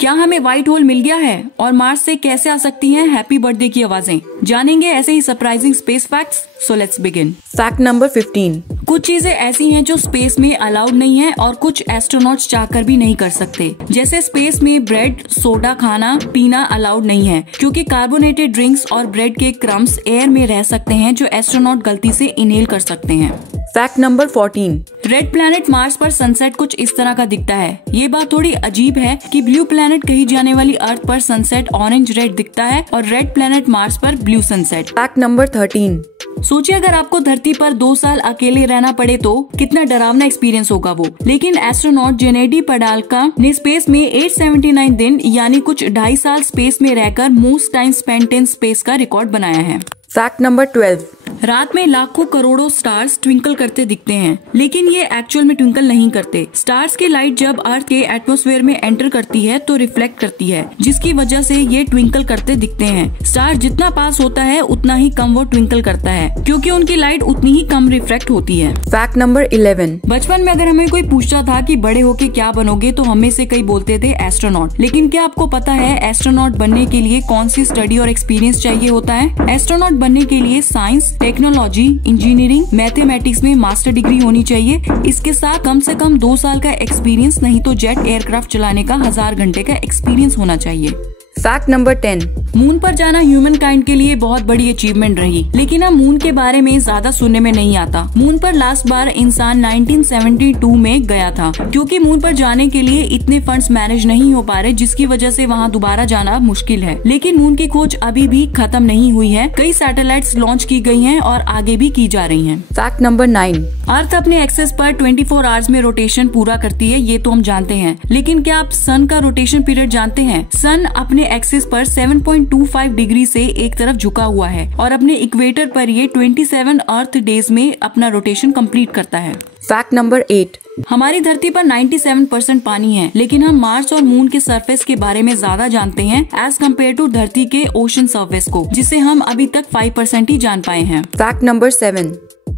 क्या हमें white hole मिल गया है और मार्स से कैसे आ सकती हैं हैप्पी बर्थडे की आवाजें? जानेंगे ऐसे ही surprising space facts. So let's begin. Fact number 15। कुछ चीजें ऐसी हैं जो स्पेस में अलाउड नहीं है और कुछ एस्ट्रोनॉट्स चाहकर भी नहीं कर सकते। जैसे स्पेस में ब्रेड, सोडा खाना पीना अलाउड नहीं है क्योंकि कार्बोनेटेड ड्रिंक्स और ब्रेड के क्रम्स एयर में रह सकते हैं जो एस्ट्रोनॉट गलती से इनहेल कर सकते हैं। Fact number 14। Red planet Mars पर सनसेट कुछ इस तरह का दिखता है। ये बात थोड़ी अजीब है कि ब्लू प्लैनेट कही जाने वाली अर्थ पर सनसेट ऑरेंज रेड दिखता है और रेड प्लैनेट मार्स पर ब्लू सनसेट। Fact number 13। सोचिए अगर आपको धरती पर 2 साल अकेले रहना पड़े तो कितना डरावना एक्सपीरियंस होगा वो। लेकिन एस्ट्रोनॉट जेनेडी पडाल्का ने स्पेस में 879 दिन यानी कुछ 2.5 साल स्पेस में रहकर most time spent in space का रिकॉर्ड बनाया है। Fact number 12। रात में लाखों करोड़ों स्टार्स ट्विंकल करते दिखते हैं, लेकिन ये एक्चुअल में ट्विंकल नहीं करते। स्टार्स की लाइट जब अर्थ के एटमॉस्फेयर में एंटर करती है तो रिफ्लेक्ट करती है, जिसकी वजह से ये ट्विंकल करते दिखते हैं। स्टार जितना पास होता है उतना ही कम वो ट्विंकल करता है क्योंकि उनकी लाइट उतनी ही कम रिफ्लेक्ट होती है। Fact number 11। बचपन में अगर हमें कोई पूछता था कि बड़े होके क्या बनोगे तो हमें से कई बोलते थे एस्ट्रोनॉट। लेकिन क्या आपको पता है एस्ट्रोनॉट बनने के लिए कौन सी स्टडी और एक्सपीरियंस चाहिए होता है? एस्ट्रोनॉट बनने के लिए साइंस, टेक्नोलॉजी, इंजीनियरिंग, मैथमेटिक्स में मास्टर डिग्री होनी चाहिए। इसके साथ कम से कम 2 साल का एक्सपीरियंस नहीं तो जेट एयरक्राफ्ट चलाने का 1000 घंटे का एक्सपीरियंस होना चाहिए। Fact number 10। मून पर जाना ह्यूमन काइंड के लिए बहुत बड़ी अचीवमेंट रही, लेकिन अब मून के बारे में ज्यादा सुनने में नहीं आता। मून पर लास्ट बार इंसान 1972 में गया था क्योंकि मून पर जाने के लिए इतने फंड्स मैनेज नहीं हो पा रहे, जिसकी वजह से वहां दोबारा जाना मुश्किल है। लेकिन मून की खोज अभी भी खत्म नहीं हुई है। कई सैटेलाइट्स लॉन्च की गई हैं और आगे भी की जा रही हैं। Fact number 9। अर्थ अपने एक्सेस पर 24 आवर्स में रोटेशन पूरा करती है, ये तो हम जानते हैं। लेकिन क्या आप सन का रोटेशन पीरियड जानते हैं? सन अपने एक्सिस पर 7.25 डिग्री से एक तरफ झुका हुआ है और अपने इक्वेटर पर ये 27 अर्थ डेज में अपना रोटेशन कंप्लीट करता है। Fact number 8। हमारी धरती पर 97% पानी है, लेकिन हम मार्स और मून के सरफेस के बारे में ज्यादा जानते हैं एज कम्पेयर टू धरती के ओशन सरफेस को, जिसे हम अभी तक 5% ही जान पाए हैं। Fact number 7।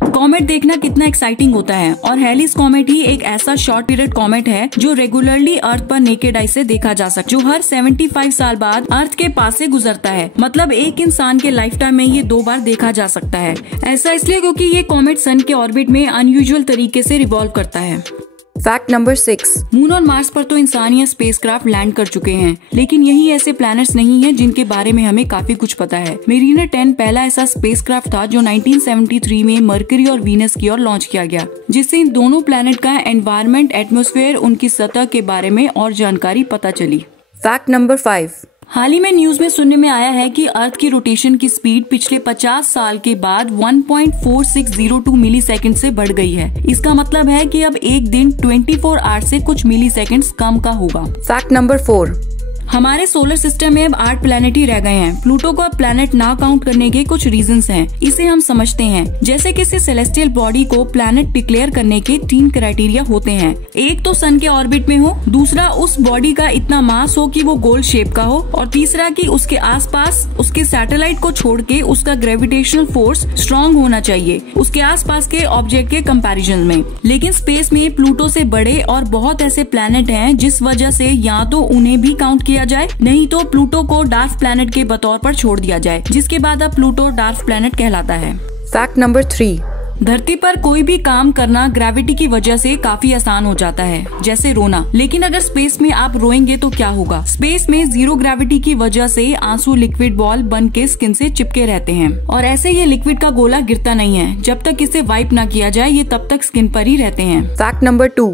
कॉमेट देखना कितना एक्साइटिंग होता है और हेलिस कॉमेट ही एक ऐसा शॉर्ट पीरियड कॉमेट है जो रेगुलरली अर्थ पर नेकेड आई से देखा जा सकता है, जो हर 75 साल बाद अर्थ के पास से गुजरता है। मतलब एक इंसान के लाइफ टाइम में ये 2 बार देखा जा सकता है। ऐसा इसलिए क्योंकि ये कॉमेट सन के ऑर्बिट में अनयूजुअल तरीके से रिवॉल्व करता है। Fact number 6। मून और मार्स पर तो इंसान या स्पेसक्राफ्ट लैंड कर चुके हैं, लेकिन यही ऐसे प्लैनेट्स नहीं हैं जिनके बारे में हमें काफी कुछ पता है। मेरिनर 10 पहला ऐसा स्पेसक्राफ्ट था जो 1973 में मरकरी और वीनस की ओर लॉन्च किया गया, जिससे इन दोनों प्लैनेट का एनवायरनमेंट, एटमॉस्फेयर, उनकी सतह के बारे में और जानकारी पता चली। Fact number 5। हाल ही में न्यूज में सुनने में आया है कि अर्थ की रोटेशन की स्पीड पिछले 50 साल के बाद 1.4602 मिली सेकेंड से बढ़ गई है। इसका मतलब है कि अब एक दिन 24 आवर्स से कुछ मिली सेकेंड्स कम का होगा। Fact number 4। हमारे सोलर सिस्टम में अब 8 प्लैनेट ही रह गए हैं। प्लूटो को अब प्लैनेट ना काउंट करने के कुछ रीजंस हैं। इसे हम समझते हैं। जैसे किसी सेलेस्टियल बॉडी को प्लैनेट डिक्लेयर करने के 3 क्राइटेरिया होते हैं। एक तो सन के ऑर्बिट में हो, दूसरा उस बॉडी का इतना मास हो कि वो गोल शेप का हो, और तीसरा कि उसके आसपास उसके सैटेलाइट को छोड़ के उसका ग्रेविटेशनल फोर्स स्ट्रॉन्ग होना चाहिए उसके आसपास के ऑब्जेक्ट के कंपैरिजन में। लेकिन स्पेस में प्लूटो से बड़े और बहुत ऐसे प्लैनेट हैं जिस वजह से या तो उन्हें भी काउंट किया जाए, नहीं तो प्लूटो को डार्क प्लैनेट के बतौर पर छोड़ दिया जाए, जिसके बाद अब प्लूटो डार्क प्लैनेट कहलाता है। Fact number 3। धरती पर कोई भी काम करना ग्रेविटी की वजह से काफी आसान हो जाता है, जैसे रोना। लेकिन अगर स्पेस में आप रोएंगे तो क्या होगा? स्पेस में 0 ग्रेविटी की वजह से आंसू लिक्विड बॉल बन के स्किन से चिपके रहते हैं और ऐसे ये लिक्विड का गोला गिरता नहीं है। जब तक इसे वाइप ना किया जाए ये तब तक स्किन पर ही रहते हैं। Fact number 2।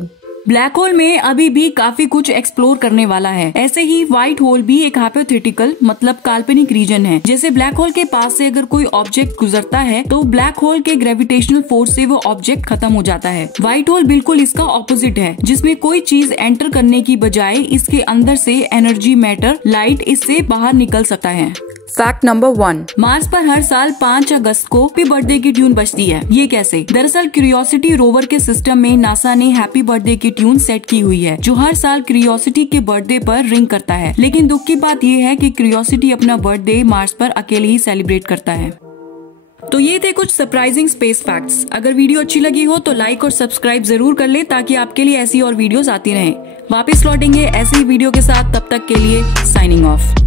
ब्लैक होल में अभी भी काफी कुछ एक्सप्लोर करने वाला है। ऐसे ही व्हाइट होल भी एक हाइपोथेटिकल मतलब काल्पनिक रीजन है। जैसे ब्लैक होल के पास से अगर कोई ऑब्जेक्ट गुजरता है तो ब्लैक होल के ग्रेविटेशनल फोर्स से वो ऑब्जेक्ट खत्म हो जाता है। व्हाइट होल बिल्कुल इसका ऑपोजिट है, जिसमें कोई चीज एंटर करने की बजाय इसके अंदर से एनर्जी, मैटर, लाइट इससे बाहर निकल सकता है। Fact number 1। मार्स पर हर साल 5 अगस्त को हैप्पी बर्थडे की ट्यून बजती है। ये कैसे? दरअसल क्यूरियोसिटी रोवर के सिस्टम में नासा ने हैप्पी बर्थडे की ट्यून सेट की हुई है, जो हर साल क्यूरियोसिटी के बर्थडे पर रिंग करता है। लेकिन दुख की बात ये है कि क्यूरियोसिटी अपना बर्थडे मार्स पर अकेले ही सेलिब्रेट करता है। तो ये थे कुछ सरप्राइजिंग स्पेस फैक्ट्स। अगर वीडियो अच्छी लगी हो तो लाइक और सब्सक्राइब जरूर कर ले ताकि आपके लिए ऐसी और वीडियोस आती रहें। वापस लौटेंगे ऐसे ही वीडियो के साथ, तब तक के लिए साइनिंग ऑफ।